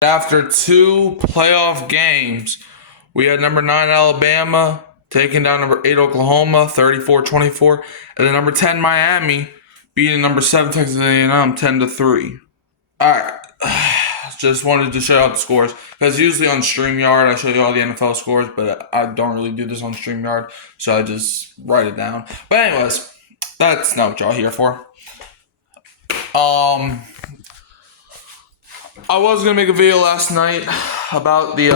After two playoff games, we had number 9 Alabama taking down number 8 Oklahoma 34-24, and then number 10 Miami beating number 7 Texas A&M 10-3. All right, just wanted to show out the scores because usually on StreamYard I show you all the NFL scores, but I don't really do this on StreamYard, so I just write it down. But anyways, that's not what y'all here for. I was gonna make a video last night about the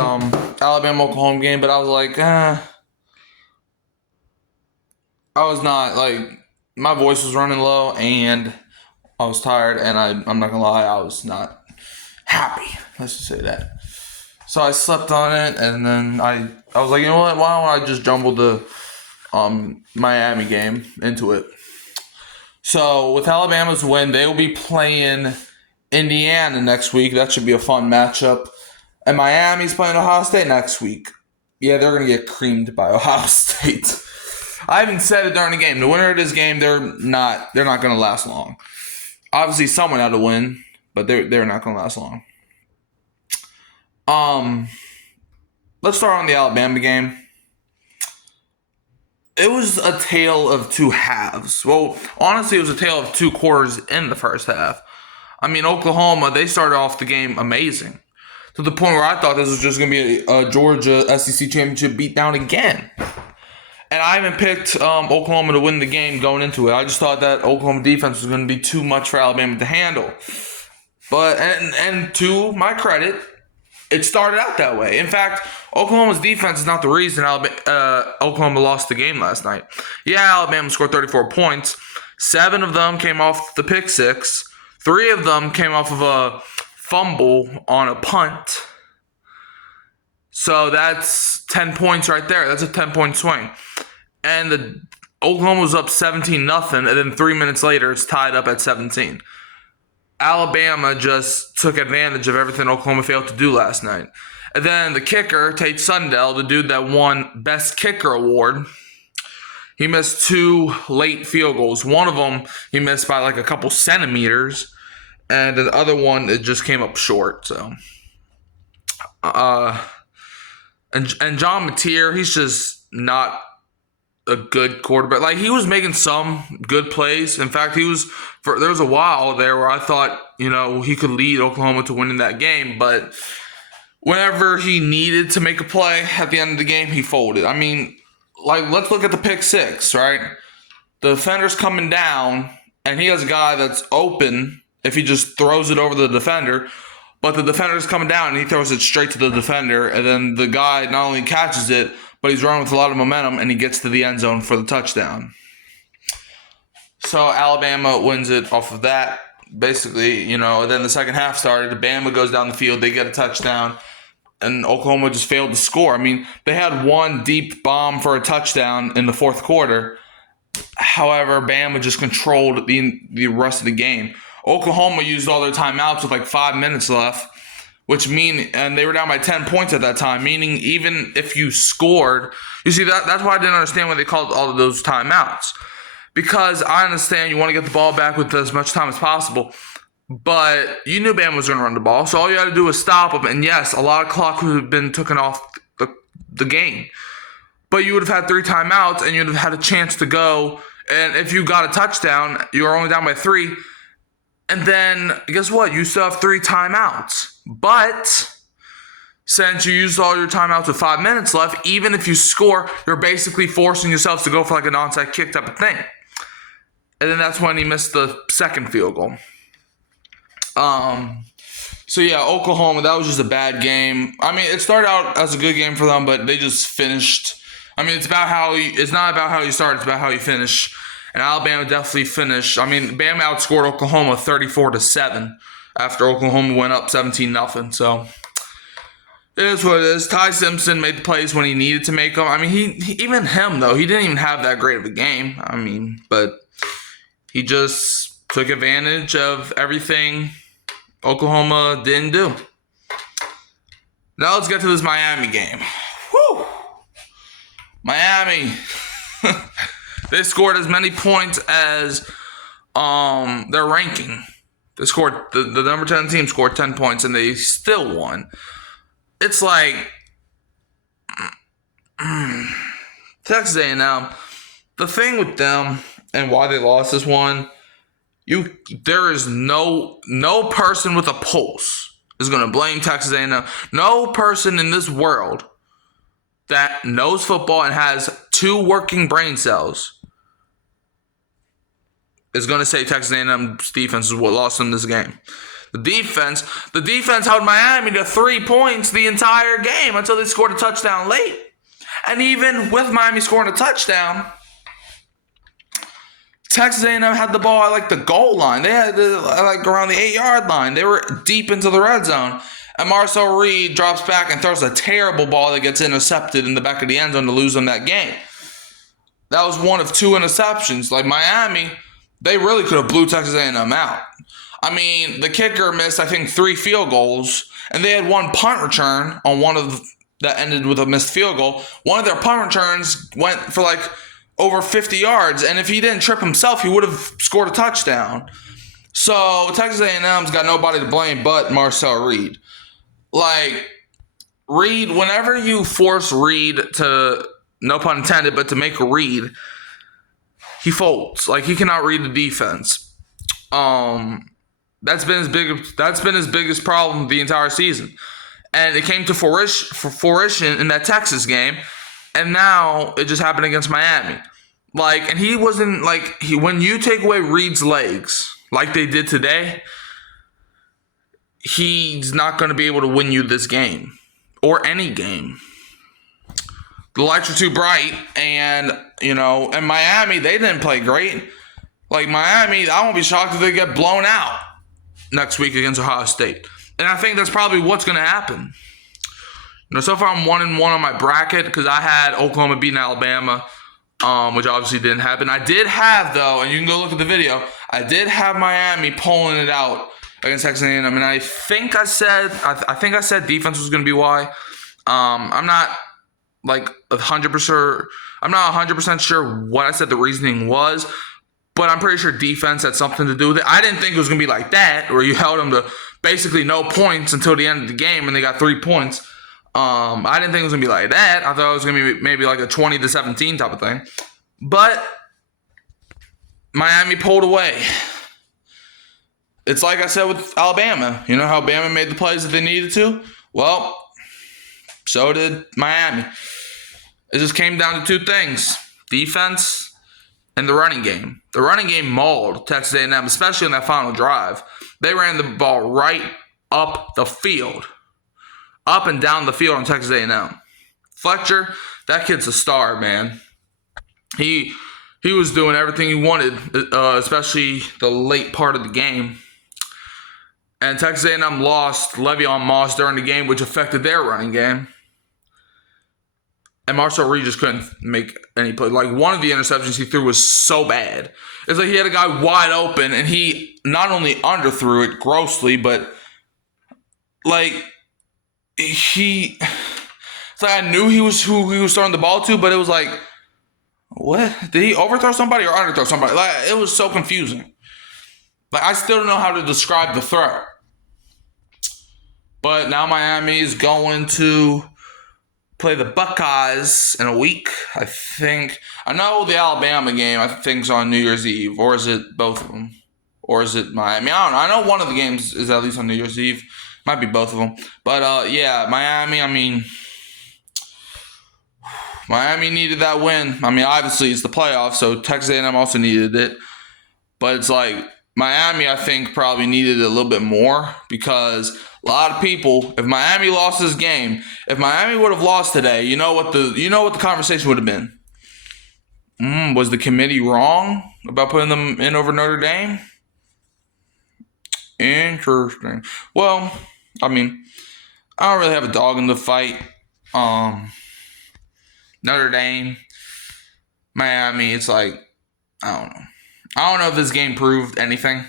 Alabama Oklahoma game, but I was like, I was not like my voice was running low and I was tired, and I'm not gonna lie, I was not happy. Let's just say that. So I slept on it, and then I was like, you know what? Why don't I just jumble the Miami game into it? So with Alabama's win, they will be playing Indiana next week. That should be a fun matchup. And Miami's playing Ohio State next week. Yeah, they're going to get creamed by Ohio State. I even said it during the game. The winner of this game, they're not going to last long. Obviously, someone had to win, but they're not going to last long. Let's start on the Alabama game. It was a tale of two halves. Well, honestly, it was a tale of two quarters in the first half. I mean, Oklahoma, they started off the game amazing, to the point where I thought this was just going to be a Georgia SEC championship beatdown again. And I even picked Oklahoma to win the game going into it. I just thought that Oklahoma defense was going to be too much for Alabama to handle. But, and to my credit, it started out that way. In fact, Oklahoma's defense is not the reason Oklahoma lost the game last night. Yeah, Alabama scored 34 points. 7 of them came off the pick six. 3 of them came off of a fumble on a punt. So that's 10 points right there. That's a 10-point swing. And Oklahoma was up 17-0, and then 3 minutes later, it's tied up at 17. Alabama just took advantage of everything Oklahoma failed to do last night. And then the kicker, Tate Sundell, the dude that won Best Kicker Award, he missed 2 late field goals. One of them he missed by like a couple centimeters, and the other one it just came up short. So, and John Mateer, he's just not a good quarterback. Like, he was making some good plays. In fact, there was a while there where I thought, he could lead Oklahoma to winning that game, but whenever he needed to make a play at the end of the game, he folded. I mean, like, let's look at the pick six, right? The defender's coming down, and he has a guy that's open if he just throws it over the defender, but the defender's coming down, and he throws it straight to the defender, and then the guy not only catches it, but he's running with a lot of momentum, and he gets to the end zone for the touchdown. So Alabama wins it off of that. Basically, then the second half started. Bama goes down the field. They get a touchdown, and Oklahoma just failed to score. I mean, they had one deep bomb for a touchdown in the fourth quarter. However, Bama just controlled the rest of the game. Oklahoma used all their timeouts with like 5 minutes left, and they were down by 10 points at that time, meaning even if you scored, you see, that's why I didn't understand why they called all of those timeouts. Because I understand you want to get the ball back with as much time as possible, but you knew Bama was going to run the ball, so all you had to do was stop them, and yes, a lot of clock would have been taken off the game. But you would have had 3 timeouts, and you would have had a chance to go, and if you got a touchdown, you were only down by 3, and then, guess what? You still have 3 timeouts. But since you used all your timeouts with 5 minutes left, even if you score, you're basically forcing yourselves to go for like an onside kick type of thing. And then that's when he missed the second field goal. So yeah, Oklahoma, that was just a bad game. I mean, it started out as a good game for them, but they just finished. I mean, it's not about how you start, it's about how you finish. And Alabama definitely finished. I mean, Bama outscored Oklahoma 34-7 after Oklahoma went up 17-0. So it is what it is. Ty Simpson made the plays when he needed to make them. I mean, he even him though, he didn't even have that great of a game. I mean, but he just took advantage of everything Oklahoma didn't do. Now let's get to this Miami game. Whew. Miami. They scored as many points as their ranking. They scored the number 10 team scored 10 points and they still won. It's like Texas A&M. The thing with them and why they lost this one, there is no person with a pulse is going to blame Texas A&M. No person in this world that knows football and has 2 working brain cells is going to say Texas A&M's defense is what lost them this game. The defense held Miami to 3 points the entire game until they scored a touchdown late. And even with Miami scoring a touchdown, Texas A&M had the ball at like the goal line. They had like around the 8-yard line. They were deep into the red zone. And Marcel Reed drops back and throws a terrible ball that gets intercepted in the back of the end zone to lose them that game. That was one of 2 interceptions. Like Miami, they really could have blew Texas A&M out. I mean, the kicker missed, I think, 3 field goals, and they had 1 punt return on one of that ended with a missed field goal. One of their punt returns went for like over 50 yards, and if he didn't trip himself, he would have scored a touchdown. So Texas A&M's got nobody to blame but Marcel Reed. Like, Reed, whenever you force Reed to, no pun intended, but to make a read, he folds. Like, he cannot read the defense. That's been his biggest problem the entire season. And it came to fruition in that Texas game, and now it just happened against Miami. Like, and he wasn't like when you take away Reed's legs, like they did today, he's not going to be able to win you this game or any game. The lights are too bright, and and Miami, they didn't play great. Like Miami, I won't be shocked if they get blown out next week against Ohio State. And I think that's probably what's going to happen. So far I'm 1-1 on my bracket because I had Oklahoma beating Alabama, which obviously didn't happen. I did have, though, and you can go look at the video, I did have Miami pulling it out against Texas A&M. And I think I said defense was going to be why. I'm not like 100%. I'm not 100% sure what I said the reasoning was. But I'm pretty sure defense had something to do with it. I didn't think it was going to be like that, where you held them to basically no points until the end of the game, and they got 3 points. I didn't think it was going to be like that. I thought it was going to be maybe like a 20-17 type of thing. But Miami pulled away. It's like I said with Alabama. You know how Alabama made the plays that they needed to? Well, so did Miami. It just came down to 2 things. Defense and the running game. The running game mauled Texas A&M, especially in that final drive. They ran the ball right up the field. Up and down the field on Texas A&M. Fletcher, that kid's a star, man. He was doing everything he wanted, especially the late part of the game. And Texas A&M lost Le'Veon Moss during the game, which affected their running game. And Marcel Reed just couldn't make any play. Like, one of the interceptions he threw was so bad. It's like he had a guy wide open, and he not only underthrew it grossly, but, like, it's like I knew he was who he was throwing the ball to, but it was like, what? Did he overthrow somebody or underthrow somebody? Like, it was so confusing. Like, I still don't know how to describe the throw. But now Miami is going to play the Buckeyes in a week, I think. I know the Alabama game, I think, is on New Year's Eve. Or is it both of them? Or is it Miami? I don't know. I know one of the games is at least on New Year's Eve. Might be both of them. But, yeah, Miami, I mean, Miami needed that win. I mean, obviously, it's the playoffs, so Texas A&M also needed it. But it's like, Miami, I think, probably needed it a little bit more because a lot of people, if Miami lost this game, if Miami would have lost today, you know what the conversation would have been? Was the committee wrong about putting them in over Notre Dame? Interesting. Well, I mean, I don't really have a dog in the fight. Notre Dame, Miami, it's like, I don't know. I don't know if this game proved anything.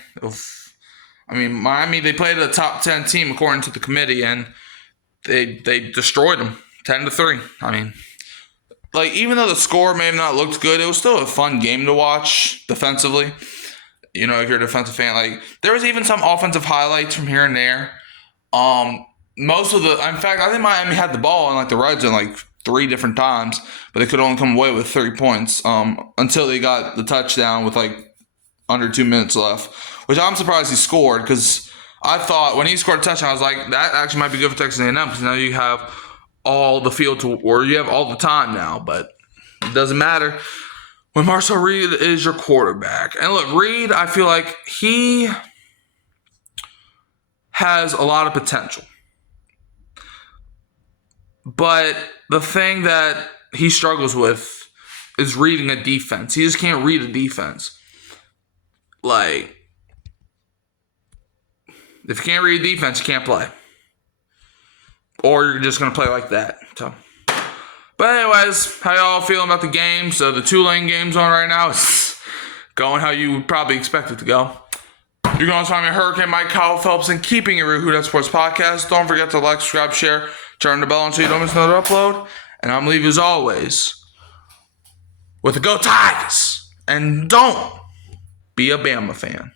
Miami, they played a top 10 team according to the committee, and they destroyed them 10-3. I mean, like, even though the score may have not looked good, it was still a fun game to watch defensively. if you're a defensive fan. Like, there was even some offensive highlights from here and there. Most of in fact, I think Miami had the ball in like the red zone like 3 different times, but they could only come away with 3 points until they got the touchdown with like under 2 minutes left, which I'm surprised he scored, because I thought when he scored a touchdown, I was like, that actually might be good for Texas A&M, because now you have all the field or you have all the time now, but it doesn't matter when Marcel Reed is your quarterback. And look, Reed, I feel like he has a lot of potential. But the thing that he struggles with is reading a defense. He just can't read a defense. Like, if you can't read a defense, you can't play. Or you're just going to play like that. So, but anyways, how y'all feeling about the game? So the Tulane game's on right now. It's going how you would probably expect it to go. You can also find me at Hurricane Mike Kyle Phelps and Keeping It Real Who Dat Sports Podcast. Don't forget to like, subscribe, share, turn the bell on so you don't miss another upload. And I'm leaving as always with a Go Tigers. And don't be a Bama fan.